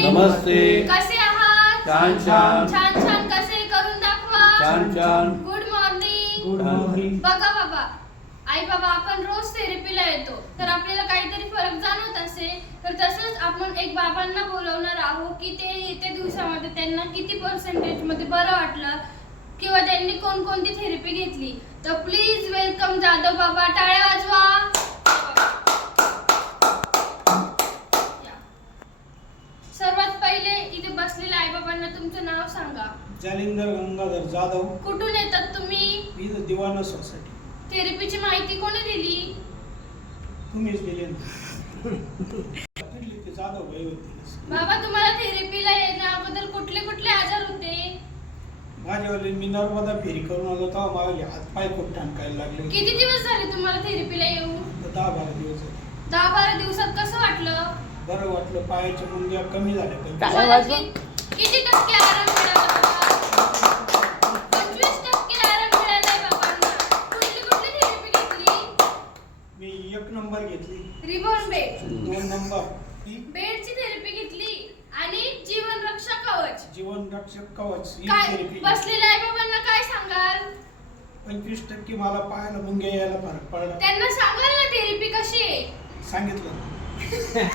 नमस्ते. कसे आहात? छान छान. छान छान कसे करून दाखवा. छान छान. Good morning. Good morning. बघा बाबा, आई बाबा, आपण रोज थेरपीला येतो तर आपल्याला काहीतरी फरक जाणवत असेल तर तसंच आपण एक बाबांना बोलवणार आहोत की ते येत्या दिवसामध्ये त्यांना किती पर्सेंटेज मध्ये बरं वाटलं किंवा त्यांनी कोणकोणती थेरपी घेतली. तर प्लीज वेलकम जाधव बाबा. टाळ्या वाजवा. सर्वात पहिले इथे बसलेल्या आई बाबांना तुमचं नाव सांगा. जालिंदर गंगाधर जाधव. कुठून येतात तुम्ही? मी दिवाना सोसायटी. थेरपीची माहिती कोणी दिली? तुम्हीच दिले ते जाधव भाई होते. बाबा, तुम्हाला थेरपीला येण्याबद्दल कुठले कुठले आजार होते? माझ्यावाले मी नर्मदा फेरी करून आलो तेव्हा माझे हात पाय खूप ठणकायला लागले. किती दिवस झाले तुम्हाला थेरपीला येऊन? 10-12 दिवस झाले. 10-12 दिवसात कसं वाटलं? बरं वाटलं. पायाच्या मुंग्या कमी झाल्या. तुम्हाला किती टक्के आराम मिळाला बाबा? 25% आराम मिळालाय बाबांना. कुठली थेरपी घेतली? मी 1 नंबर घेतली. Ribbon bed. 2 नंबर बेडची थेरपी घेतली आणि जीवन रक्षा कवच. जीवन रक्षक कवच ही काय थेरपी. बसलेल्या आई बाबांना काय सांगाल? 25% मला पायाला मुंग्या यायला फरक पडला. त्यांना सांगाल ना थेरपी कशी आहे? सांगितलं.